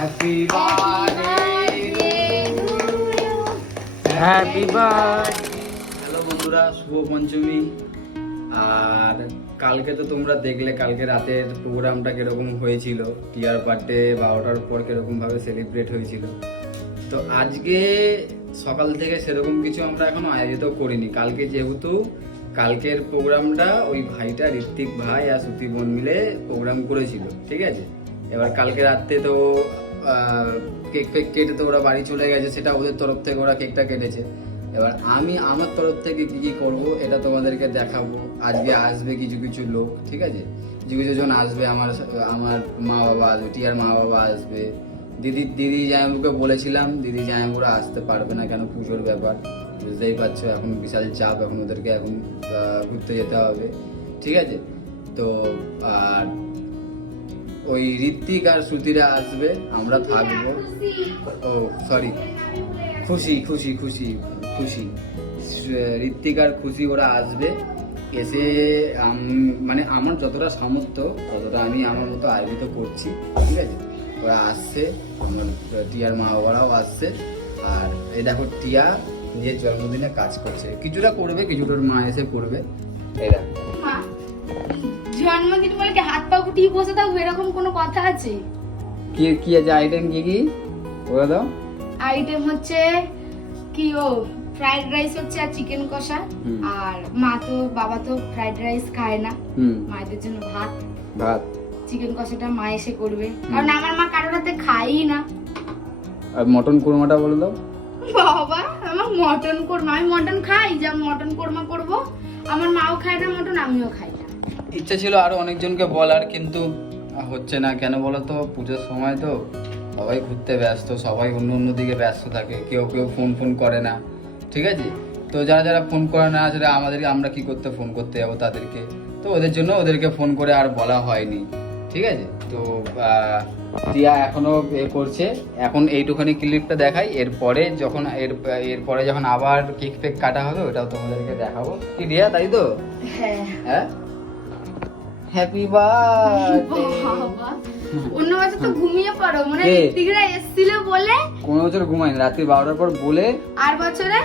Happy birthday happy birthday. Hello বন্ধুরা, শুভ পঞ্চমী। আর কালকে তো তোমরা দেখলে কালকে রাতের প্রোগ্রামটা কিরকম হয়েছিল। টিয়ার বার্থডে 12টার পর কিরকম ভাবে সেলিব্রেট হয়েছিল। তো আজকে সকাল থেকে সেরকম কিছু আমরা এখনো আয়োজিত করিনি। কালকে যেহেতু কালকের প্রোগ্রামটা ওই ভাইটা ঋত্বিক ভাই আর শ্রুতি বোন মিলে প্রোগ্রাম করেছিল, ঠিক আছে। এবার কালকে রাতে তো কেক ফেক কেটে তো ওরা বাড়ি চলে গেছে, সেটা ওদের তরফ থেকে ওরা কেকটা কেটেছে। এবার আমি আমার তরফ থেকে কি কি করবো এটা তোমাদেরকে দেখাবো। আজকে আসবে কিছু কিছু লোক, ঠিক আছে, কিছু কিছু জন আসবে। আমার মা বাবা আসবে, টিয়ার মা বাবা আসবে, দিদি জামাইবুকে বলেছিলাম, দিদি জামাইবুরা আসতে পারবে না, কেন পুজোর ব্যাপার বুঝতেই পারছো, এখন বিশাল চাপ, এখন ওদেরকে এখন ঘুরতে যেতে হবে, ঠিক আছে। তো আর ওই ঋত্বিক আর শ্রুতিরা আসবে, আমরা থাকবো। ও সরি, খুশি খুশি খুশি খুশি ঋত্বিক আর খুশি ওরা আসবে। এসে মানে আমার যতটা সামর্থ্য ততটা আমি আমার মতো আয়োজিত করছি, ঠিক আছে। ওরা আসছে, আমার টিয়ার মা বাবারাও আসছে। আর এই দেখো টিয়া নিজের জন্মদিনে কাজ করছে, কিছুটা করবে, কিছুটা মা এসে করবে। এরা জন্মদিন বলে কি হাত পা গুটিয়ে বসে থাকবো এরকম কোনো কথা আছে? কি কি আছে আইটেম, কি কি বলে দাও। আইটেম হচ্ছে কি, ও ফ্রাইড রাইস হচ্ছে আর চিকেন কষা। আর বাবা তো ফ্রাইড রাইস খায় না, মায়েদের জন্য ভাত চিকেন কষাটা মা এসে করবে, কারণ আমার মা কারোর হাতে খায়ই না। আর মটন কোরমাটা বলে দাও। বাবা আমার মটন কোরমা, আমি মটন খাই, যা মটন কোরমা করব। আমার মাও খায় না মটন, আমিও খাই না। ইচ্ছা ছিল আরো অনেকজনকে বলার, কিন্তু হচ্ছে না। কেন বলো তো, পুজোর সময় তো সবাই ঘুরতে ব্যস্ত, সবাই অন্য দিকে ব্যস্ত থাকে, কেউ ফোন করে না, ঠিক আছে। তো যারা ফোন করে না, সেটা আমরা কি করতে ফোন করতে যাবো তাদেরকে, তো ওদেরকে ফোন করে আর বলা হয়নি, ঠিক আছে। তো টিয়া এখনো করছে, এখন এইটুখানি ক্লিপটা দেখাই, এরপরে যখন আবার কেক ফেক কাটা হবে ওটাও তোমাদেরকে দেখাবো, কি রিয়া, তাই তো? হ্যাঁ, হ্যাপি বার্থডে। অন্য বছর তো ঘুমিয়ে পড়ো, মনে ঋত্বিকরা এসেছিল বলে। কোন বছর ঘুমাই না, রাত্রি 12টার পর বলে। আর বছরে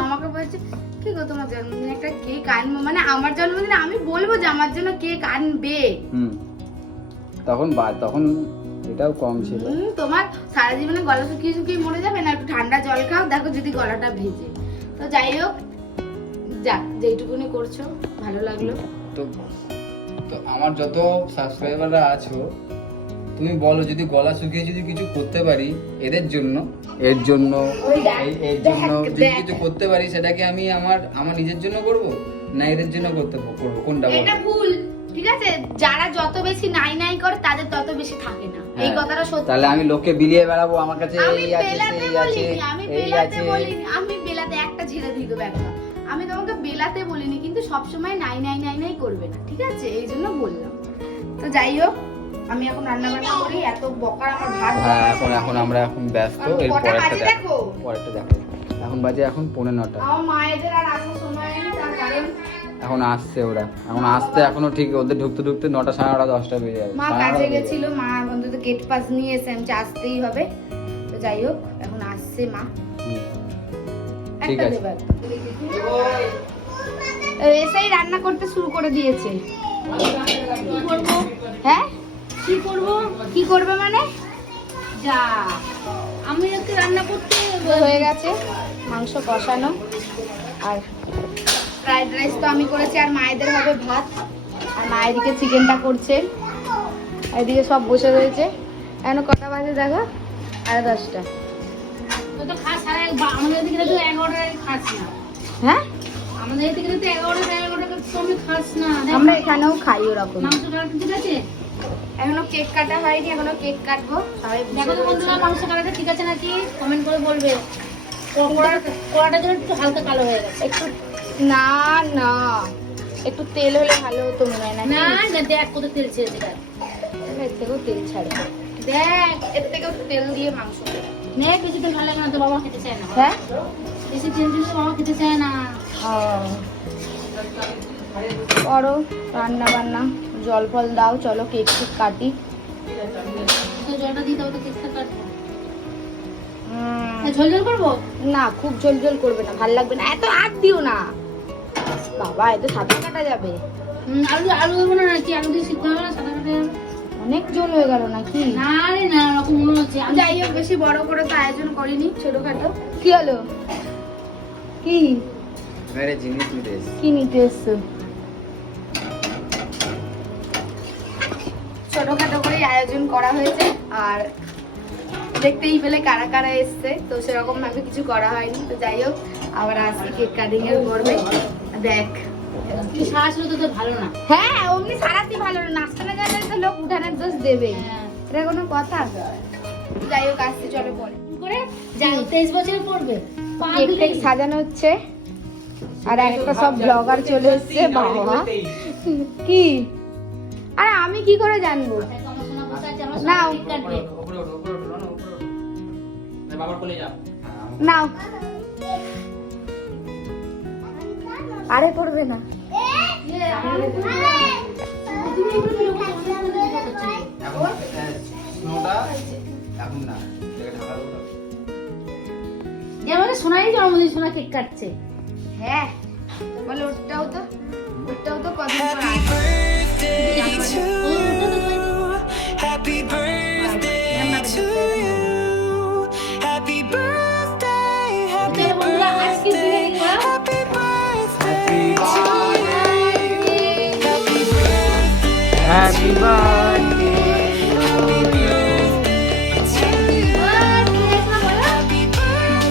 আমাকে বলছে কি গো তোমার জন্মদিনে একটা কেক আনবো, মানে আমার জন্মদিনে আমি বলবো যে আমার জন্য কেক আনবে। তখন এটাও কম ছিল। তোমার সারা জীবনে গলা শুকিয়ে মরে যাবে না, একটু ঠান্ডা জল খাও, দেখো যদি গলাটা ভেজে। তো যাই হোক, যাক যেইটুকুনি করছো ভালো লাগলো। তো আমার যত সাবস্ক্রাইবাররা আছো, তুমি বলো যদি গলা শুকিয়ে যদি কিছু করতে পারি এর জন্য যদি কিছু করতে পারি, সেটাকে আমি আমার নিজের জন্য করব না এদের জন্য করবো, কোনটা বলো? এটা ভুল, ঠিক আছে। যারা যত বেশি নাই করে তাদের তত বেশি থাকে না, এই কথাটা সত্যি। তাহলে আমি লোককে বিলিয়ে বেড়াবো আমার কাছে এই আছে সেই আছে এই আছে। আমি বেলাতে একটা ঝেড়ে দিয়ে দেবো একটা, আমি তোমাকে বেলাতে বলিনি, কিন্তু সবসময় নাই করবে না, ঠিক আছে, এই জন্য বললাম। তো যাই হোক, আমি এখন রান্না বান্না করি, এত বকার আমার ভাত। হ্যাঁ, এখন আমরা ব্যাস্ত। এর পরেরটা দেখো, এখন বাজে 9:45। আমার মায়েদের আর আসার সময় নেই, তার কারণ এখন আসছে ওরা, এখন আসতে এখনো ঠিক ওদের ঢুকতে 9টা 9:30 10টা বেজে যাবে। মা কাজে গেছিল, মা অন্তত গেট পাস নিয়ে এসে আমি আসতেই হবে। তো যাই হোক, এখন আসছে মা, ঠিক আছে। এসেই রান্না করতে শুরু করে দিয়েছে। কি করবো? হ্যাঁ কি করবে মানে? যা আমি একটু রান্না করতে হয়ে গেছে, মাংস কষানো আর ফ্রাইড রাইস তো আমি করেছি, আর মায়েদের হবে ভাত। আর মা এদিকে চিকেনটা করছে, এদিকে সব বসে রয়েছে। এখন কটা বাজে দেখো, 10:30। তো খাস আমাদের দিকে তো 11টায় খাস না। হ্যাঁ, আমাদের দিকে তো 11টা তুমি খাস না। আমরা এখানেও খাই ওরকম। মাংস কাটা ঠিক আছে, এখনো কেক কাটা হয়নি, এখনো কেক কাটবো। দেখো তো বন্ধুরা, মাংস কাটাটা ঠিক আছে নাকি কমেন্ট করে বলবে। কড়াটা যেন একটু হালকা কালো হয়ে গেছে, একটু না একটু তেল হলে ভালো হতো মনে হয়। না দেখ কত তেল ছেড়েছে, এর থেকেও তেল ছাড়ে, দেখ এর থেকেও তেল দিয়ে মাংস নে। বেশি তেল ভালো লাগে না তো, বাবা খেতে চায় না। হ্যাঁ, বেশি তেল দিলে বাবা খেতে চায় না। করো রান্না বান্না, জল ফল দাও, চলো কেক কাটি। তো জলটা দিতে হবে তো কেকটা কাটবো। ঝোল ঝোল করবো? না, খুব ঝোল ঝোল করবে না, ভাল লাগবে না, এত আগ দিও না বাবা, এত সাঁতার কাটা যাবে। আলু আলু দেবো না নাকি? আলু দিয়ে সিদ্ধ হবে না সাদা কাটে? অনেক ঝোল হয়ে গেল নাকি? না রে না, ওরকম মনে হচ্ছে। যাই হোক, বেশি বড় করে তো আয়োজন করিনি, ছোটখাটো। কি হলো? কি বাইরে জিনিস নিতে এসেছি। কি নিতে এসছো? ছোটখাটো করেই আয়োজন করা হয়েছে, আর দেখতেই পেলে কারা কারা এসছে, তো সেরকম ভাবে কিছু করা হয়নি। তো যাই হোক, আবার আজকে কেক কাটিং এর করবে। দেখ, তুই সারা ছিল তো তোর ভালো না। হ্যাঁ অমনি সারাতি ভালো না, নাচতে না গেলে তো লোক উঠানের দোষ দেবে, হ্যাঁ। এটা কোনো কথা? যাই হোক, আসতে চলে পরে করে যাই 23 বছর পড়বে। কেক টেক সাজানো হচ্ছে, আর একটা সব ব্লগার চলে এসছে। বাবা কি, আরে আমি কি করে জানবো? নাও। বাবার কোলে যা। নাও, আরে করবে না। এখন স্নোটা এখন না, এটাকে ঢাকা দেবো। আমাদের সোনারই জন্মদিন, সোনা কেক কাটছে। হ্যাঁ বলে, ওটাও তো কদিন পর Happy আসবে। birthday to you. Happy birthday to you. Happy birthday, happy birthday, happy birthday to you. Happy birthday, happy birthday happy birthday to you. Happy birthday, happy birthday,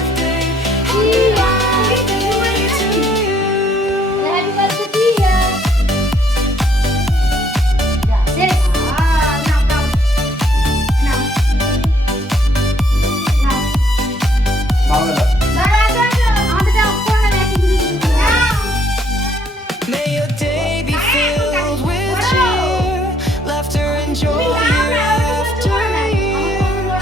happy birthday to you. May your day be filled with cheer, laughter and joy after year.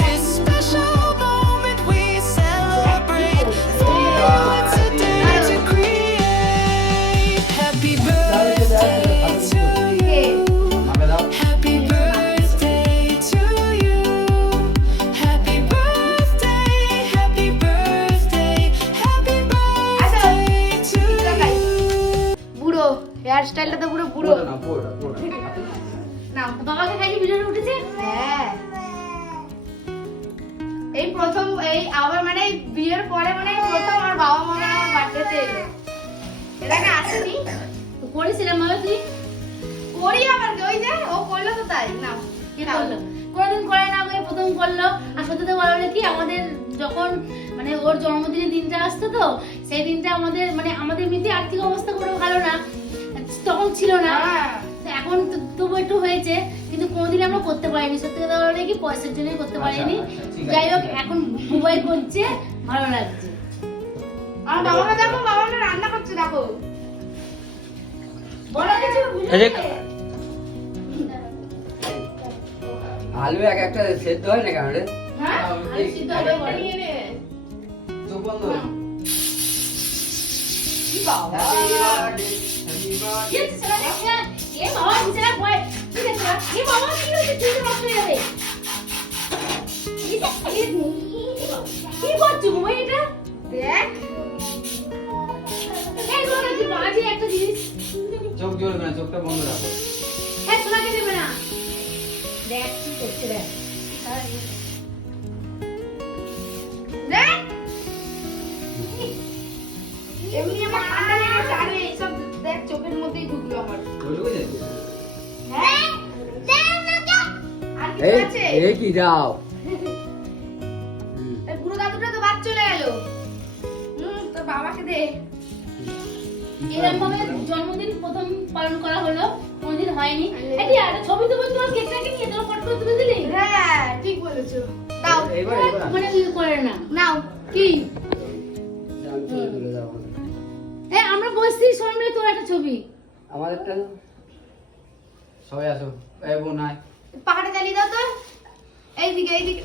This special moment we celebrate. For you it's a day to create. Happy birthday to you. Happy birthday to you. Happy birthday, happy birthday, happy birthday to you. বুড়ো hair স্টাইলটা তো পুরো বুড়ো। নাও। বাবাকে খাইয়ে ভিডিওটা উঠেছে। হ্যাঁ, এই প্রথম, এই আবার মানে বিয়ের পরে মানে এই প্রথম আমার বাবা মা আমার বার্থডেতে এলো। এর আগে আসেনি। তো করেছিলাম বাবা তুই? করি আবার কি, ওই যে ও করলো তো তাই। নাও। কি করলো? কোনোদিন করে না, ওই প্রথম করলো। আর সত্যি তো বলা কি, আমাদের যখন মানে ওর জন্মদিনের দিনটা আসতো, তো সেই দিনটা আমাদের মানে আমাদের এমনিতে আর্থিক অবস্থা কোনো ভালো না, তখন ছিল না। হ্যাঁ। তো এখন তবু একটু হয়েছে, কিন্তু কোনোদিন আমরা করতে পারিনি। সত্যি কথা বলা কি, পয়সার জন্যই করতে পারিনি। ঠিক আছে। যাই হোক, এখন মোবাইল করছে, ভালো লাগছে। আমার বাবাকে দেখো, বাবা না রান্না করছে দেখো। বলো কিছু, বুঝলে? আলু এক একটা সেদ্ধ হয় না কেন রে? হ্যাঁ, আলু সিদ্ধ হবে বলো। নিয়ে নে। চোখ বন্ধ। কি বাবা, কি হচ্ছে সেটা দেখছে? এ বাবা, বিছানা পড়ে। কি হচ্ছে সেটা? এ বাবা, কি হচ্ছে? তুই তো নষ্ট হয়ে যাবে। কি করছো বাবা এটা? দেখ এই শোনো, কি বাজে একটা জিনিস। চোখ জ্বলবে না, চোখটা বন্ধ রাখো। হ্যাঁ, শোনাকে দেবে না। দেখ কি করছে, দেখ। দেখ, এমনি আমার ঠান্ডা লেগেছে, আরে এইসব দেখ চোখের মধ্যেই ঢুকলো আমার। ঢুকে যায়? হ্যাঁ, আর কি এই আছে? এই কি দাও? এই বুড়ো দাদুটা তো বাদ চলে গেল। তোর বাবাকে দে। এরকম ভাবে জন্মদিন প্রথম পালন করা হলো, কোনদিন হয়নি। এই আর ছবি তো তোমার কেকটাকে নিয়ে তোর ফটো তুলে দিলি। হ্যাঁ ঠিক বলেছো, দাও। এইবার মানে কি করে না। নাও। কি তুলে দাও। এই আমরা বসছি, সবাই মিলে তোর একটা ছবি। আমাদেরটা সবাই আসো। এই বোন আয়। পাহাড়ে জ্বালিয়ে দাও তো, এইদিকে এইদিকে।